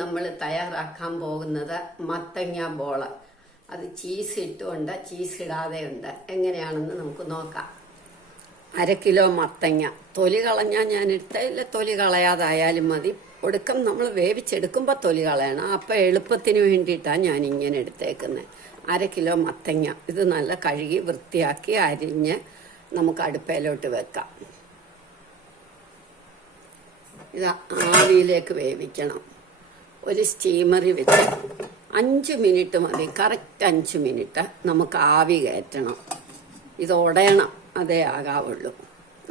നമ്മൾ തയ്യാറാക്കാൻ പോകുന്നത് മത്തങ്ങ ബോള്. അത് ചീസ് ഇട്ടുകൊണ്ട് ചീസ് ഇടാതെ ഉണ്ട്. എങ്ങനെയാണെന്ന് നമുക്ക് നോക്കാം. 1/2 കിലോ മത്തങ്ങ തൊലി കളഞ്ഞാൽ ഞാൻ എടുത്തില്ല, തൊലി കളയാതായാലും മതി. ഒടുക്കം നമ്മൾ വേവിച്ചെടുക്കുമ്പോൾ തൊലി കളയണം. അപ്പം എളുപ്പത്തിന് വേണ്ടിയിട്ടാണ് ഞാൻ ഇങ്ങനെ എടുത്തേക്കുന്നത്. 1/2 കിലോ മത്തങ്ങ ഇത് നല്ല കഴുകി വൃത്തിയാക്കി അരിഞ്ഞ് നമുക്ക് അടുപ്പയിലോട്ട് വെക്കാം. ഇത് ആവിയിലേക്ക് വേവിക്കണം. ഒരു സ്റ്റീമറിൽ വെച്ച് 5 മിനിറ്റ് മതി. കറക്റ്റ് 5 മിനിറ്റ് നമുക്ക് ആവി കയറ്റണം. ഇത് ഉടയണം, അതേ ആകാവുള്ളൂ.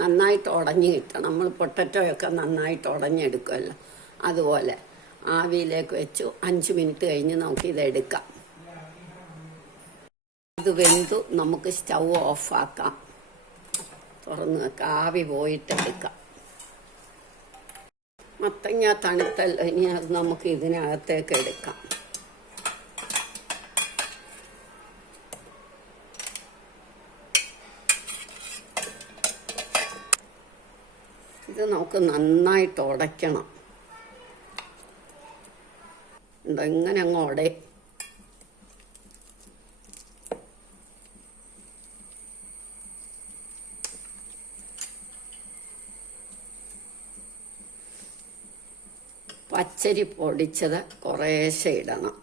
നന്നായിട്ട് ഉടഞ്ഞ് കിട്ടണം. നമ്മൾ പൊട്ടറ്റോയൊക്കെ നന്നായിട്ട് ഉടഞ്ഞെടുക്കുമല്ലോ, അതുപോലെ ആവിയിലേക്ക് വെച്ചു 5 മിനിറ്റ് കഴിഞ്ഞ് നമുക്കിതെടുക്കാം. ഇത് വെന്തു, നമുക്ക് സ്റ്റൗ ഓഫാക്കാം. തുറന്ന് വെക്കാം, ആവി പോയിട്ടെടുക്കാം. മത്തങ്ങ തണുത്തല്ല, ഇനി അത് നമുക്ക് ഇതിനകത്തേക്ക് എടുക്കാം. ഇത് നമുക്ക് നന്നായിട്ട് ഉടയ്ക്കണം. ഉണ്ടോ, ഇങ്ങനെ അങ്ങ് ഉടയും. പച്ചരി പൊടിച്ചത് കുറേശ്ശെ ഇടണം.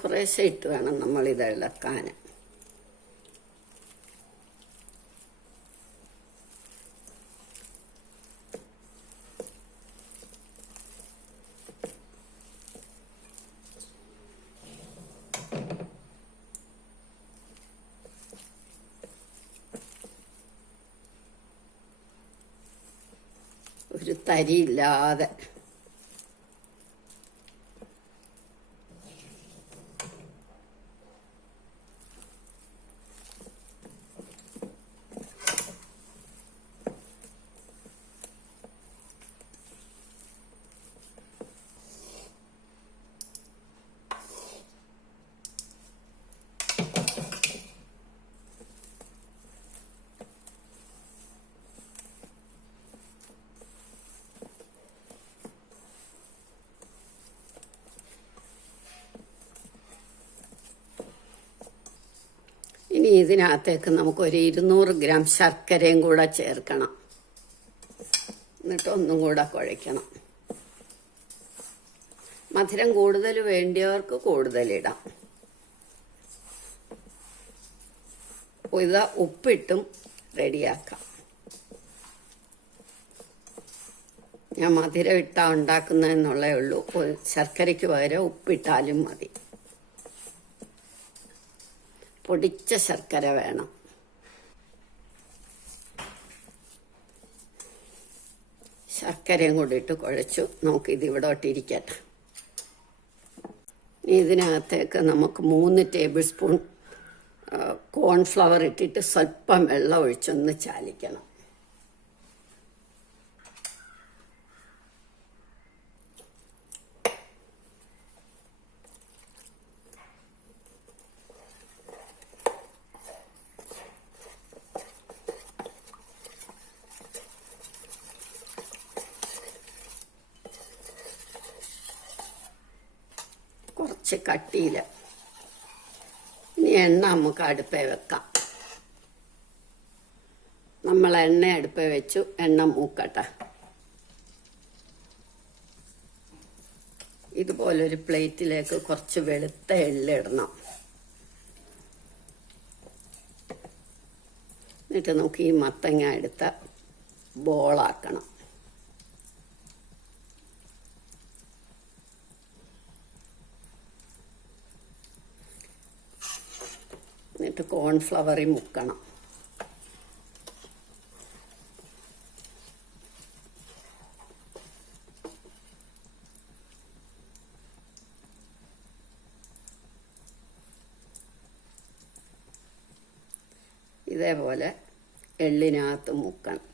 കുറേശ്ശെ ഇട്ട് വേണം നമ്മളിത് ഇളക്കാൻ. ഒരു തരിയില്ലാതെ ഇനി ഇതിനകത്തേക്ക് നമുക്കൊരു 200 ഗ്രാം ശർക്കരയും കൂടെ ചേർക്കണം. എന്നിട്ട് ഒന്നും കൂടെ കുഴയ്ക്കണം. മധുരം കൂടുതൽ വേണ്ടിയവർക്ക് കൂടുതലിടാം. ഇത് ഉപ്പിട്ടും റെഡിയാക്കാം. ഞാൻ മധുരം ഇട്ടാ ഉണ്ടാക്കുന്നതെന്നുള്ളേ ഉള്ളൂ. ശർക്കരയ്ക്ക് പകരം ഉപ്പിട്ടാലും മതി. പൊടിച്ച ശർക്കര വേണം. ശർക്കരയും കൂടി ഇട്ട് കുഴച്ചു. നമുക്കിത് ഇവിടോട്ടിരിക്കട്ടെ. ഇതിനകത്തേക്ക് നമുക്ക് 3 ടേബിൾ സ്പൂൺ കോൺഫ്ലവർ ഇട്ടിട്ട് സ്വല്പം വെള്ളം ഒഴിച്ചൊന്ന് ചാലിക്കണം. കുറച്ച് കട്ടിയിൽ. ഇനി എണ്ണ നമുക്ക് അടുപ്പേ വെക്കാം. നമ്മൾ എണ്ണ അടുപ്പേ വെച്ചു. എണ്ണ മൂക്കട്ടെ. ഇതുപോലൊരു പ്ലേറ്റിലേക്ക് കുറച്ച് വെളുത്ത എള്ളിടണം. എന്നിട്ട് നമുക്ക് ഈ മത്തങ്ങ എടുത്ത ബോളാക്കണം. എന്നിട്ട് കോൺഫ്ലവറിൽ മുക്കണം. ഇതേപോലെ എള്ളിനകത്ത് മുക്കണം.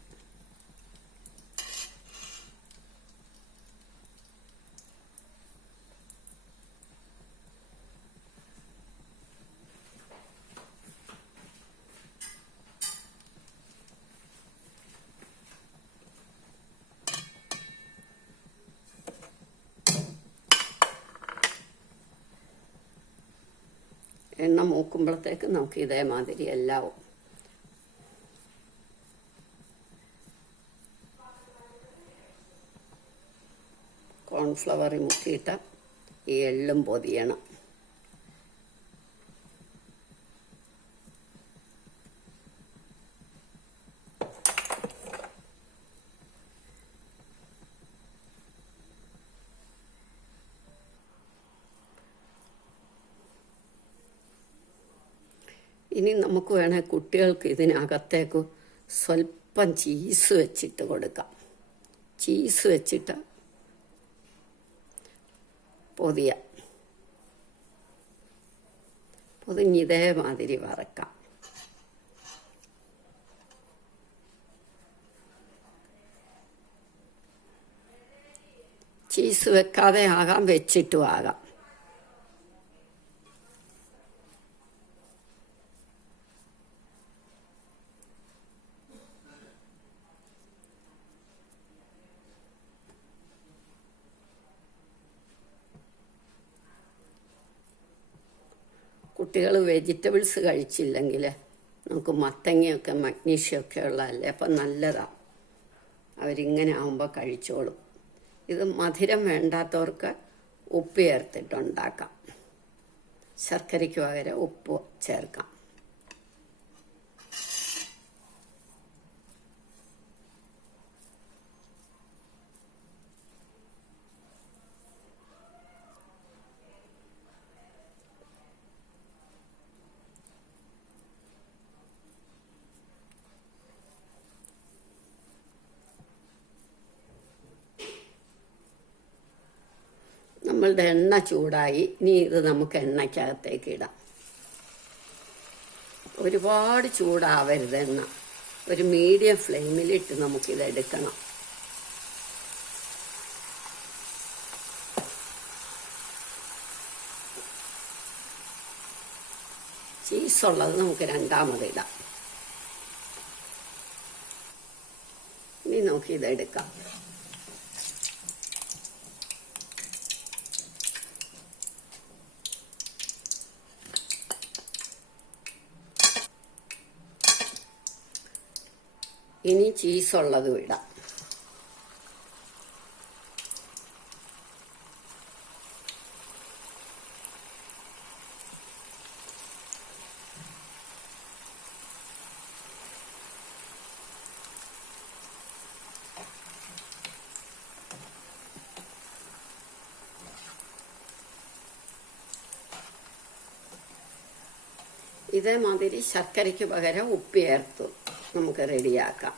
എണ്ണ മൂക്കുമ്പോഴത്തേക്ക് നമുക്ക് ഇതേമാതിരി എല്ലാവും കോൺഫ്ലവർ മുക്കിയിട്ട് ഈ എള്ളും പൊതിയണം. ഇനി നമുക്ക് വേണേൽ കുട്ടികൾക്ക് ഇതിനകത്തേക്ക് സ്വല്പം ചീസ് വെച്ചിട്ട് കൊടുക്കാം. ചീസ് വെച്ചിട്ട് പൊതിഞ്ഞിതേമാതിരി വറക്കാം. ചീസ് വെക്കാതെ ആകാം, വെച്ചിട്ടും ആകാം. കുട്ടികൾ വെജിറ്റബിൾസ് കഴിച്ചില്ലെങ്കിൽ നമുക്ക് മത്തങ്ങയൊക്കെ മഗ്നീഷ്യമൊക്കെ ഉള്ളതല്ലേ, അപ്പം നല്ലതാണ്. അവരിങ്ങനെ ആകുമ്പോൾ കഴിച്ചോളും. ഇത് മധുരം വേണ്ടാത്തവർക്ക് ഉപ്പ് ചേർത്തിട്ടുണ്ടാക്കാം. ശർക്കരയ്ക്ക് പകരം ഉപ്പ് ചേർക്കാം. നമ്മളുടെ എണ്ണ ചൂടായി. ഇനി ഇത് നമുക്ക് എണ്ണയ്ക്കകത്തേക്ക് ഇടാം. ഒരുപാട് ചൂടാവരുത് എണ്ണ. ഒരു മീഡിയം ഫ്ലെയിമിലിട്ട് നമുക്കിത് എടുക്കണം. ചീസുള്ളത് നമുക്ക് രണ്ടാമത് ഇടാം. ഇനി നമുക്കിതെടുക്കാം. ഇനി ചീസുള്ളതും ഇടാം. ഇതേമാതിരി ശർക്കരയ്ക്ക് പകരം ഉപ്പ് ചേർത്തു നമുക്ക് റെഡിയാക്കാം.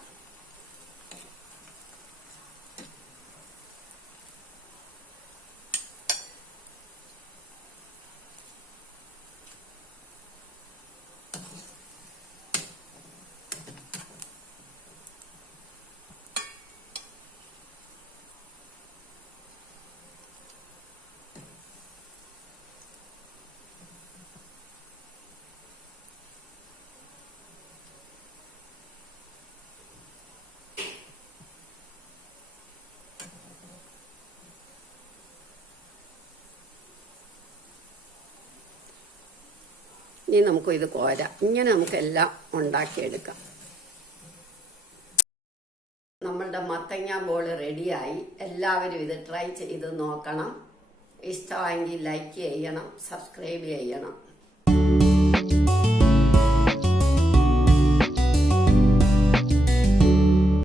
ഇനി നമുക്ക് ഇത് കോരാം. ഇങ്ങനെ നമുക്കെല്ലാം ഉണ്ടാക്കിയെടുക്കാം. നമ്മളുടെ മത്തങ്ങ ബോൾ റെഡിയായി. എല്ലാവരും ഇത് ട്രൈ ചെയ്ത് നോക്കണം. ഇഷ്ടമായെങ്കിൽ ലൈക്ക് ചെയ്യണം, സബ്സ്ക്രൈബ് ചെയ്യണം.